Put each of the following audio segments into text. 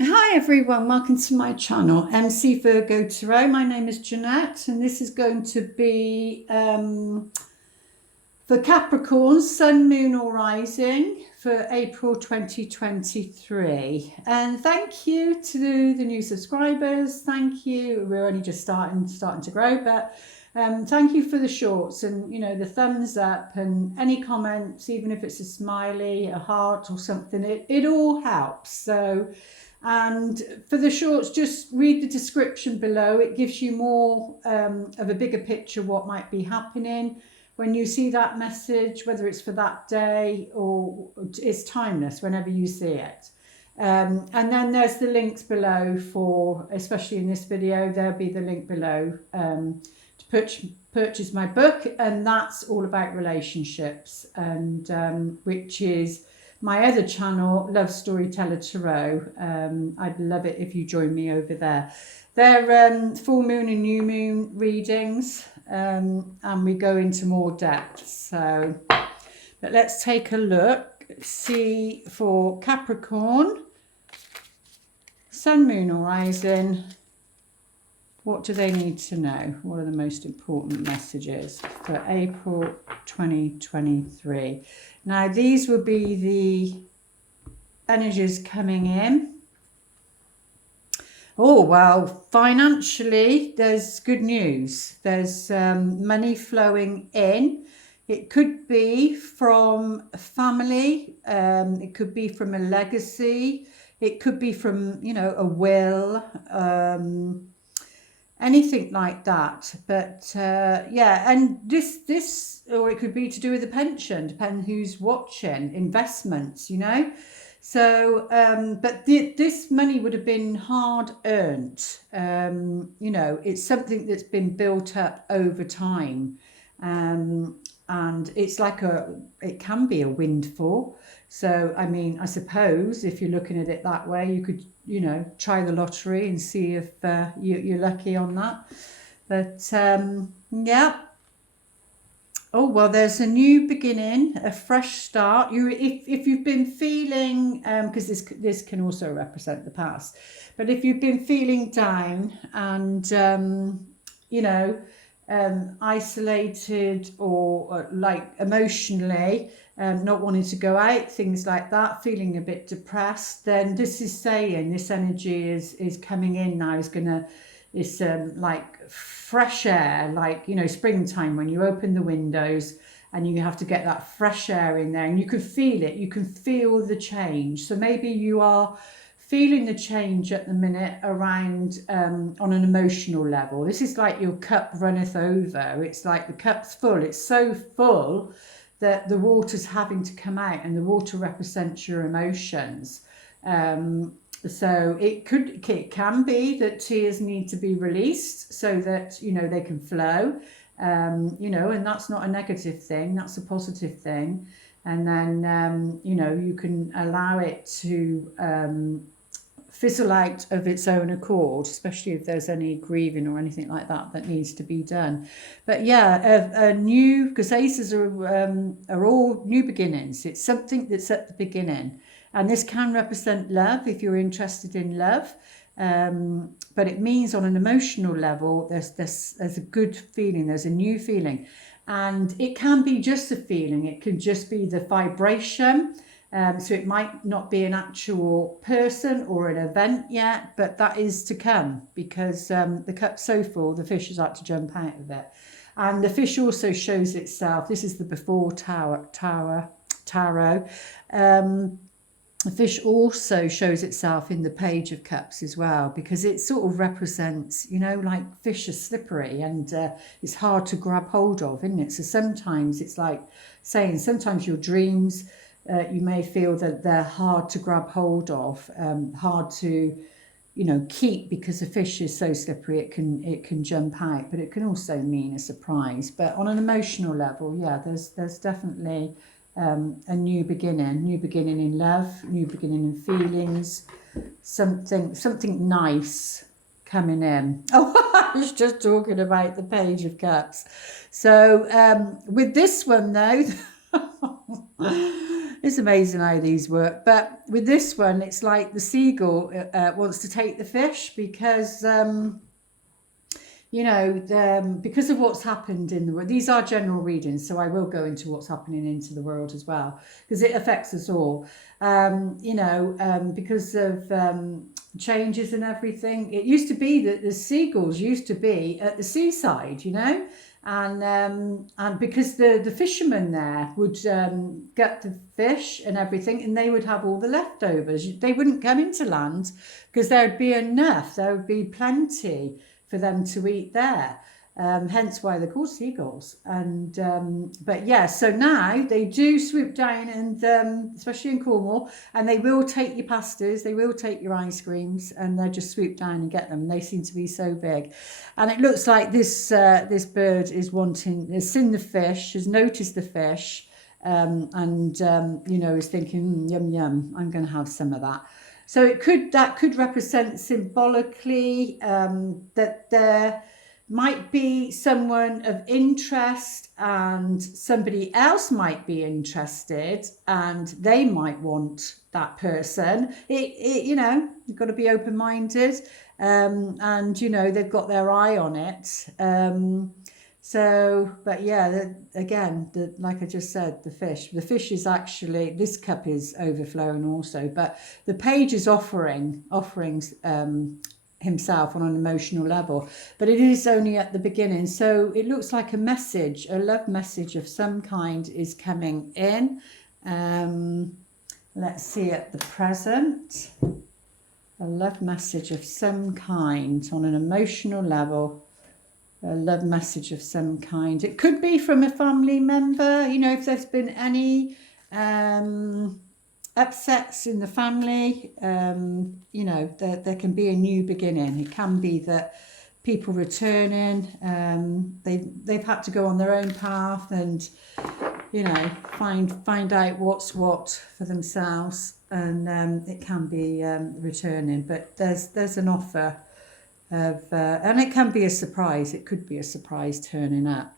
Hi everyone, welcome to my channel, MC Virgo Tarot. My name is Jeanette and this is going to be for Capricorn, Sun, Moon or Rising for April 2023. And thank you to the new subscribers. Thank you. We're only just starting to grow, but thank you for the shorts and the thumbs up and any comments, even if it's a smiley, a heart or something. It all helps. So. And for the shorts, just read the description below. It gives you more of a bigger picture what might be happening when you see that message, whether it's for that day or it's timeless whenever you see it. And then there's the links below for, especially in this video, there'll be the link below to purchase my book, and that's all about relationships, and which is my other channel, Love Storyteller Tarot. I'd love it if you join me over there. They're full moon and new moon readings, and we go into more depth. So, but let's take a look. See for Capricorn, Sun, Moon or Rising. What do they need to know? What are the most important messages for April 2023? Now, these will be the energies coming in. Oh, well, financially, there's good news. There's money flowing in. It could be from a family. It could be from a legacy. It could be from, a will. Anything like that, but yeah, and this or it could be to do with a pension, depending who's watching, investments, so but this money would have been hard earned. It's something that's been built up over time, and it's like it can be a windfall. So I mean, I suppose if you're looking at it that way, you could try the lottery and see if you're lucky on that. But yeah. Oh, well, there's a new beginning, a fresh start. If you've been feeling, because this can also represent the past, but if you've been feeling down and isolated or like emotionally, not wanting to go out, things like that, feeling a bit depressed, then this is saying this energy is coming in now. It's like fresh air, like springtime when you open the windows and you have to get that fresh air in there, and you can feel it. You can feel the change. So maybe you are feeling the change at the minute around on an emotional level. This is like your cup runneth over. It's like the cup's full. It's so full that the water's having to come out, and the water represents your emotions. So it can be that tears need to be released so that they can flow, and that's not a negative thing, that's a positive thing. And then you can allow it to fizzle out of its own accord, especially if there's any grieving or anything like that needs to be done. But yeah, a new, because aces are all new beginnings. It's something that's at the beginning, and this can represent love if you're interested in love. But it means on an emotional level, there's a good feeling, there's a new feeling, and it can be just a feeling. It can just be the vibration. So it might not be an actual person or an event yet, but that is to come, because the cup's so full, the fish has had to jump out of it. And the fish also shows itself. This is the before tarot. The fish also shows itself in the Page of Cups as well, because it sort of represents, like fish are slippery and it's hard to grab hold of, isn't it? So sometimes it's like saying, sometimes your dreams, you may feel that they're hard to grab hold of, hard to, keep, because a fish is so slippery it can jump out. But it can also mean a surprise. But on an emotional level, yeah, there's definitely a new beginning in love, new beginning in feelings, something nice coming in. Oh, I was just talking about the Page of Cups. So with this one though. It's amazing how these work. But with this one, it's like the seagull wants to take the fish because because of what's happened in the world. These are general readings, so I will go into what's happening into the world as well, because it affects us all. Because of changes and everything. It used to be that the seagulls used to be at the seaside, and because the fishermen there would get the fish and everything, and they would have all the leftovers. They wouldn't come into land because there would be enough. There would be plenty for them to eat there. Hence why they're called seagulls. And so now they do swoop down, and especially in Cornwall, and they will take your pastas, they will take your ice creams, and they just swoop down and get them. They seem to be so big, and it looks like this bird has seen the fish, has noticed the fish, is thinking, yum yum, I'm going to have some of that. So that could represent symbolically that there might be someone of interest, and somebody else might be interested, and they might want that person. You've got to be open-minded, and they've got their eye on it. Like I just said, the fish is actually, this cup is overflowing also, but the page is offerings himself on an emotional level, but it is only at the beginning. So it looks like a love message of some kind is coming in. Let's see at the present. A love message of some kind on an emotional level. A love message of some kind. It could be from a family member, if there's been any upsets in the family, there can be a new beginning. It can be that people returning, they've had to go on their own path and find out what's what for themselves, and it can be returning. But there's an offer of and it can be a surprise. It could be a surprise turning up,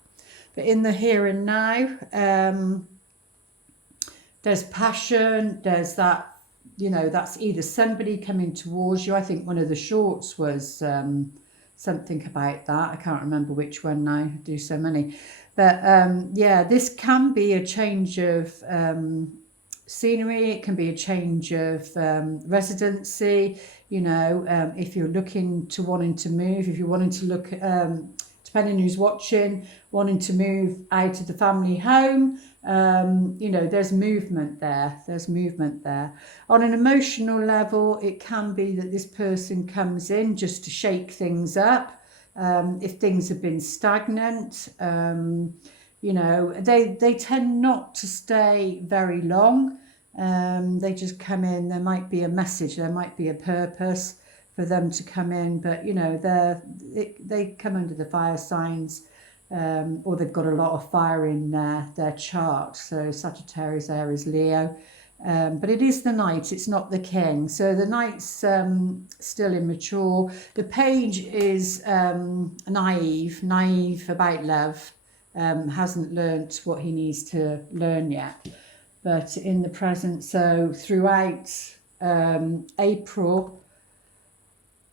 but in the here and now, there's passion, there's that, that's either somebody coming towards you. I think one of the shorts was something about that. I can't remember which one now, I do so many. But this can be a change of scenery, it can be a change of residency, if you're wanting to move, if you're wanting to look, depending who's watching, wanting to move out of the family home. There's movement there. On an emotional level, it can be that this person comes in just to shake things up. If things have been stagnant, they tend not to stay very long. They just come in. There might be a message, there might be a purpose for them to come in, but they come under the fire signs. Or they've got a lot of fire in their chart. So Sagittarius, Aries, Leo. But it is the Knight, it's not the King. So the Knight's still immature. The Page is naive about love. Hasn't learnt what he needs to learn yet. But in the present, so throughout April,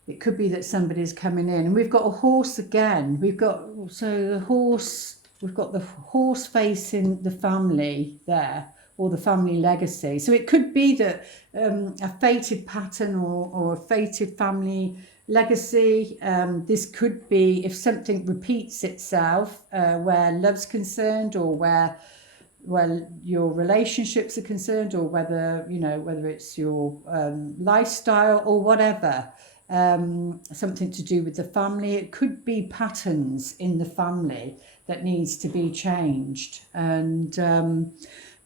it could be that somebody's coming in. And we've got a horse again. We've got the horse facing the family there, or the family legacy. So it could be that a fated pattern or a fated family legacy. This could be if something repeats itself where love's concerned, or where your relationships are concerned, or whether it's your lifestyle or whatever. Something to do with the family. It could be patterns in the family that needs to be changed. And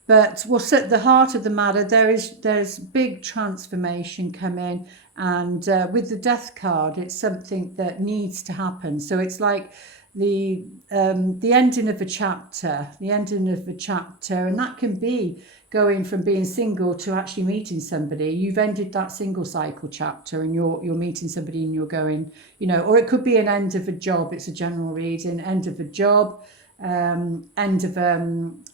but what's at the heart of the matter, there's big transformation coming, and with the Death card, it's something that needs to happen. So it's like the ending of a chapter, and that can be going from being single to actually meeting somebody. You've ended that single cycle chapter, and you're meeting somebody, and you're going, or it could be an end of a job. It's a general reading, end of a job. end of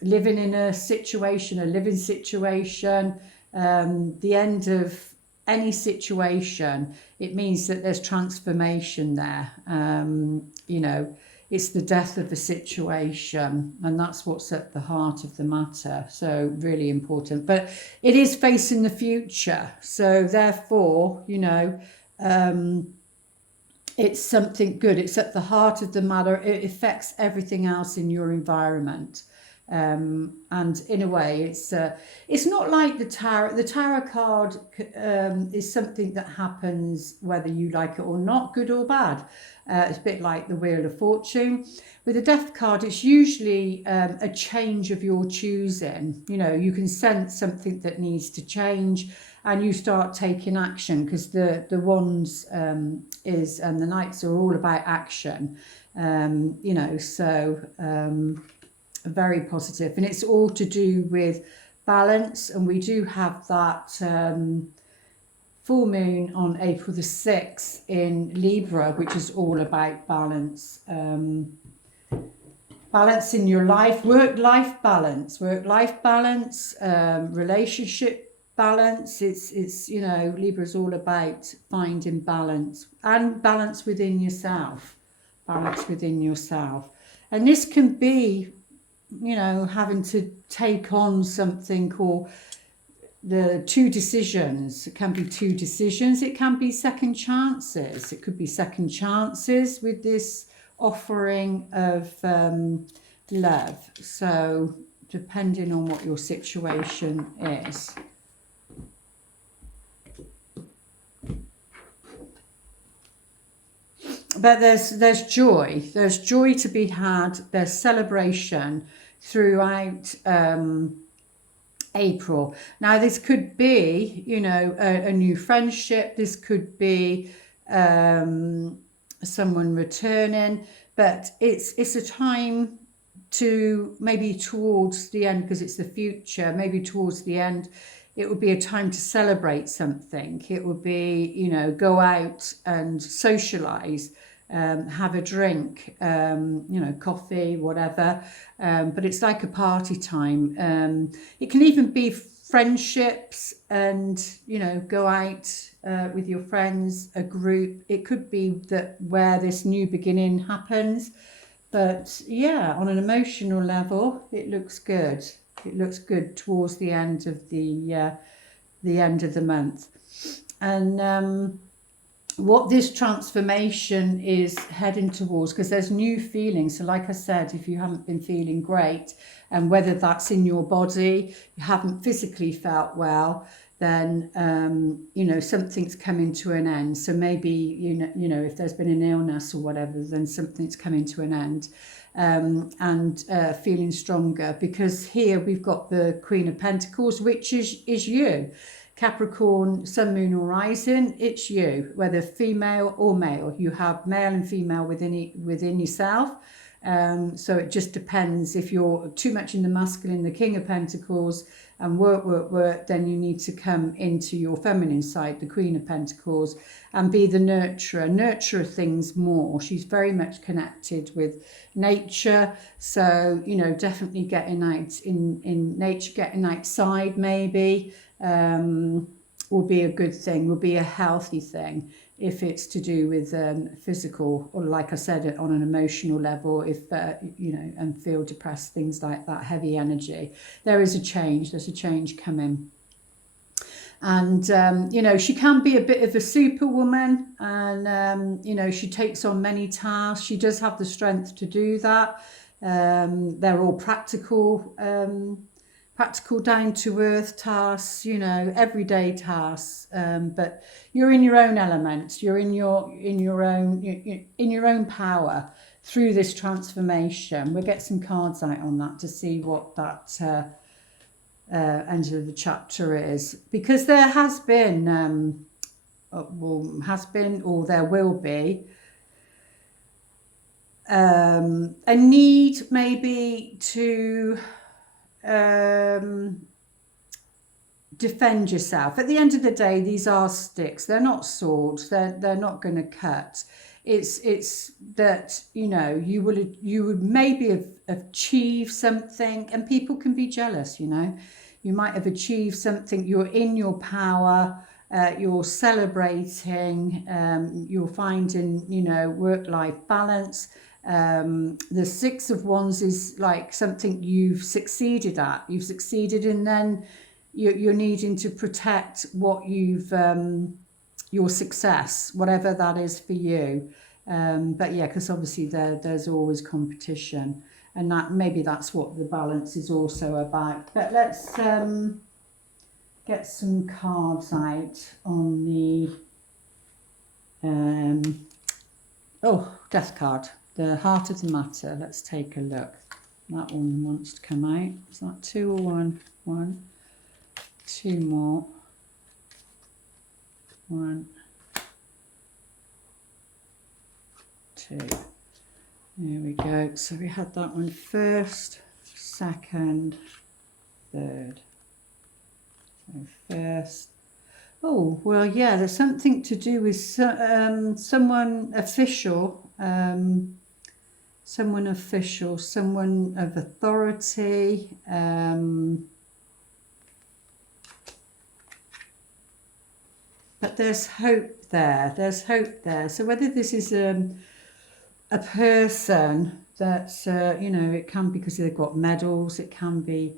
living in a situation, a living situation, the end of any situation. It means that there's transformation there. You know, it's the death of the situation, and that's what's at the heart of the matter. So really important, but it is facing the future. So therefore, you know, it's something good. It's at the heart of the matter. It affects everything else in your environment. And in a way, it's not like the tarot. The tarot card is something that happens whether you like it or not, good or bad. It's a bit like the Wheel of Fortune. With the Death card, it's usually a change of your choosing. You know, you can sense something that needs to change, and you start taking action, because the Wands and the Knights are all about action. You know, so very positive, and it's all to do with balance. And we do have that full moon on April the 6th in Libra, which is all about balance. Balance in your life, work-life balance, relationship balance. It's you know, Libra is all about finding balance, and balance within yourself. And this can be, you know, having to take on something, or the two decisions. It can be two decisions. It can be second chances. It could be second chances with this offering of love. So depending on what your situation is. But there's joy. There's joy to be had. There's celebration throughout April. Now, this could be, you know, a new friendship. This could be someone returning. But it's a time to, maybe towards the end, because it's the future, maybe towards the end, it would be a time to celebrate something. It would be, you know, go out and socialise, have a drink, you know, coffee, whatever. But it's like a party time. It can even be friendships, and, you know, go out with your friends, a group. It could be that where this new beginning happens. But yeah, on an emotional level, it looks good. It looks good towards the end of the end of the month. And what this transformation is heading towards, because there's new feelings. So like I said, if you haven't been feeling great, and whether that's in your body, you haven't physically felt well, then you know, something's coming to an end. So maybe, you know, if there's been an illness or whatever, then something's coming to an end. And feeling stronger, because here we've got the Queen of Pentacles, which is you. Capricorn, Sun, Moon or Rising, it's you, whether female or male. You have male and female within yourself. So it just depends. If you're too much in the masculine, the King of Pentacles, and work, then you need to come into your feminine side, the Queen of Pentacles, and be the nurture things more. She's very much connected with nature. So, you know, definitely getting out in nature, getting outside maybe, will be a good thing, will be a healthy thing. If it's to do with physical, or like I said, on an emotional level, if you know, and feel depressed, things like that, heavy energy, there is a change. There's a change coming. And you know, she can be a bit of a superwoman, and you know, she takes on many tasks. She does have the strength to do that. They're all practical, down to earth tasks, you know, everyday tasks. But you're in your own element. You're in your own power through this transformation. We'll get some cards out on that to see what that end of the chapter is, because there has been, or there will be, a need maybe to defend yourself. At the end of the day, these are sticks. They're not swords. They're not going to cut. It's that, you know, you would maybe have achieved something, and people can be jealous, you know. You might have achieved something. You're in your power. You're celebrating. You're finding, you know, work-life balance. The Six of Wands is like something you've succeeded at. You've succeeded, and then you're needing to protect what you've your success, whatever that is for you. But yeah, because obviously there's always competition, and that maybe that's what the balance is also about. But let's get some cards out on the death card, the heart of the matter. Let's take a look. That one wants to come out. Is that 2 or 1? 1. 2 more. 1, 2. There we go. So we had that one first, second, third. So first. Oh, well, yeah, there's something to do with someone official, someone of authority. But there's hope there. There's hope there. So whether this is a person that's, you know, it can be because they've got medals. It can be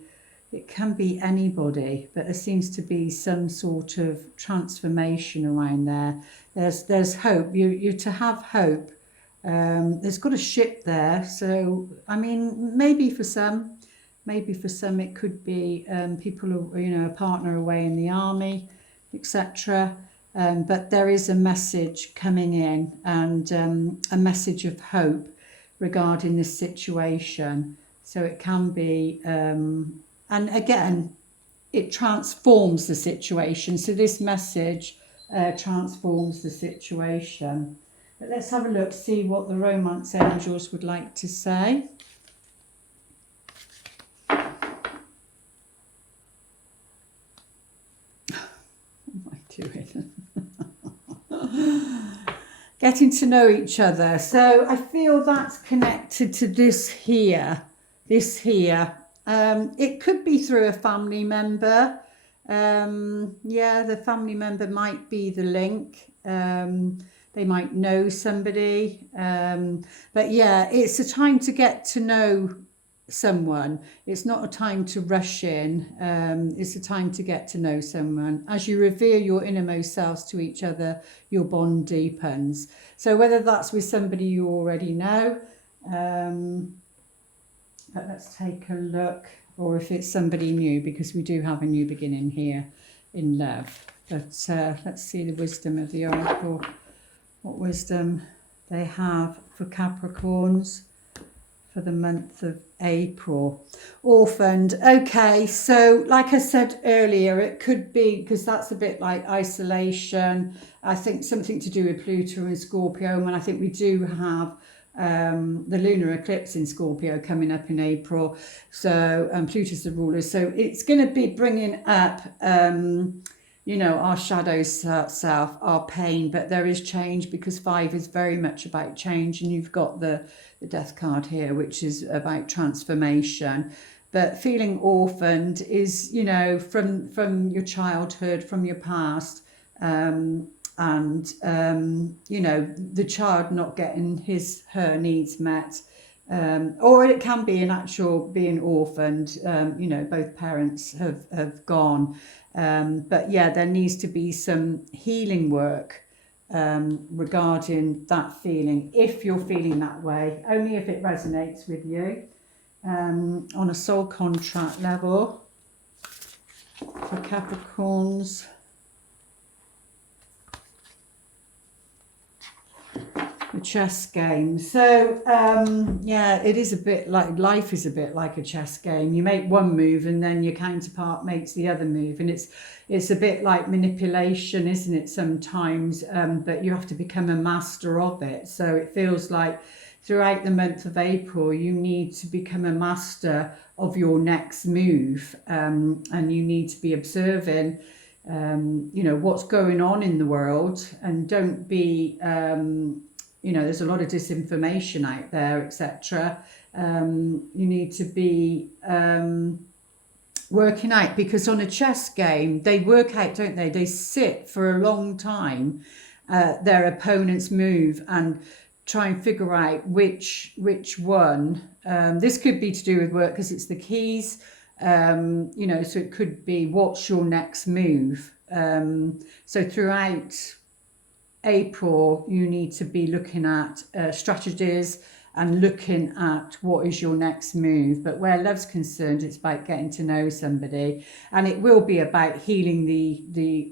anybody. But there seems to be some sort of transformation around there. There's hope. You're to have hope. There's got a ship there. So I mean, maybe for some it could be people, you know, a partner away in the army, etc. But there is a message coming in, and a message of hope regarding this situation. So it can be, and again, it transforms the situation. So this message transforms the situation. But let's have a look, see what the romance angels would like to say. What am I doing? Getting to know each other. So I feel that's connected to this here. It could be through a family member. Yeah, the family member might be the link. They might know somebody. But yeah, it's a time to get to know someone. It's not a time to rush in. It's a time to get to know someone. As you reveal your innermost selves to each other, your bond deepens. So whether that's with somebody you already know, but let's take a look, or if it's somebody new, because we do have a new beginning here in love. But let's see the wisdom of the oracle. What wisdom they have for Capricorns for the month of April. Orphaned. Okay, so like I said earlier, it could be, because that's a bit like isolation. I think something to do with Pluto and Scorpio, and I think we do have the lunar eclipse in Scorpio coming up in April. So Pluto's the ruler. So it's going to be bringing up, you know, our shadow self, our pain. But there is change, because 5 is very much about change. And you've got the death card here, which is about transformation. But feeling orphaned is, you know, from your childhood, from your past. You know, the child not getting her needs met, or it can be an actual being orphaned. You know, both parents have gone, but yeah, there needs to be some healing work regarding that feeling, if you're feeling that way, only if it resonates with you, on a soul contract level for Capricorns. A chess game. So yeah, it is a bit like life is a bit like a chess game. You make one move and then your counterpart makes the other move, and it's a bit like manipulation, isn't it, sometimes, but you have to become a master of it. So it feels like throughout the month of April you need to become a master of your next move, and you need to be observing you know, what's going on in the world, and don't be you know, there's a lot of disinformation out there, etc. You need to be working out, because on a chess game, they work out, don't they? They sit for a long time, their opponent's move, and try and figure out which one. This could be to do with work because it's the keys, you know, so it could be what's your next move. So throughout April, you need to be looking at strategies and looking at what is your next move. But where love's concerned, it's about getting to know somebody, and it will be about healing the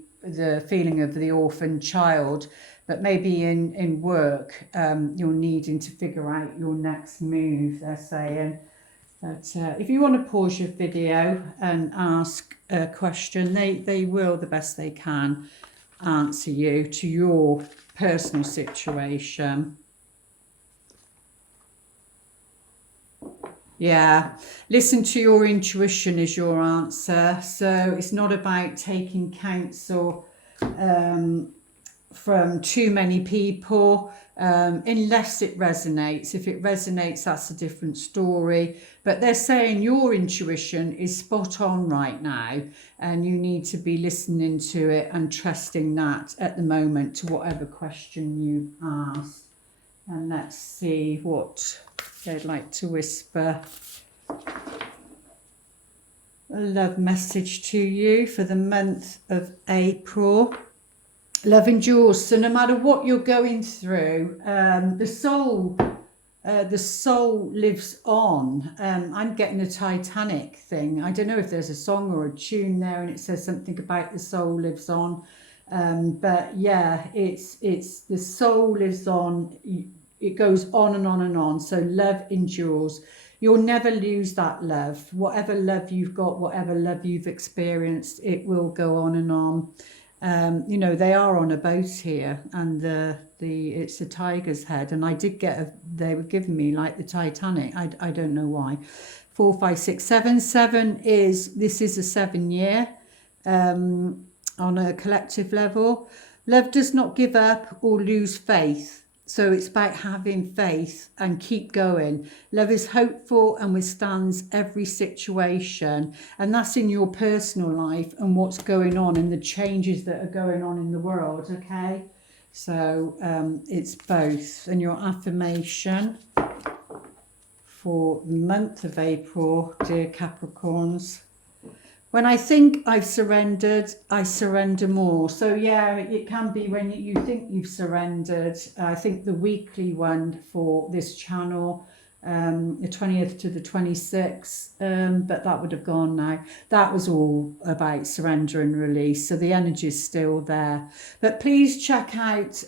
feeling of the orphan child. But maybe in work, you're needing to figure out your next move, they're saying. But if you want to pause your video and ask a question, they will, the best they can, answer you to your personal situation. Yeah, listen to your intuition is your answer. So it's not about taking counsel from too many people, unless it resonates. If it resonates, that's a different story. But they're saying your intuition is spot on right now, and you need to be listening to it and trusting that at the moment to whatever question you ask. And let's see what they'd like to whisper. A love message to you for the month of April. Love endures. So no matter what you're going through, the soul lives on. I'm getting a Titanic thing. I don't know if there's a song or a tune there, and it says something about the soul lives on. But yeah, it's the soul lives on. It goes on and on and on. So love endures. You'll never lose that love. Whatever love you've got, whatever love you've experienced, it will go on and on. You know, they are on a boat here, and it's a tiger's head, and I did get they were giving me like the Titanic. I don't know why. 4, 5, 6, 7. 7 is, this is a 7 year on a collective level. Love does not give up or lose faith. So it's about having faith and keep going. Love is hopeful and withstands every situation. And that's in your personal life and what's going on and the changes that are going on in the world, okay? So it's both. And your affirmation for the month of April, dear Capricorns. When I think I've surrendered, I surrender more. So yeah, it can be when you think you've surrendered. I think the weekly one for this channel, the 20th to the 26th, but that would have gone now. That was all about surrender and release. So the energy is still there. But please check out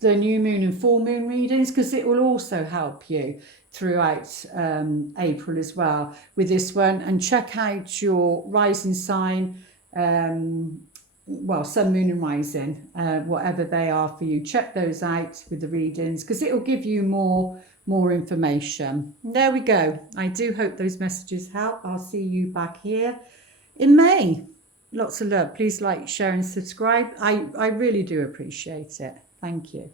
the new moon and full moon readings, because it will also help you throughout April as well with this one. And check out your rising sign, well, sun, moon and rising, whatever they are for you. Check those out with the readings, because it will give you more information. There we go. I do hope those messages help. I'll see you back here in May. Lots of love. Please like, share and subscribe. I really do appreciate it. Thank you.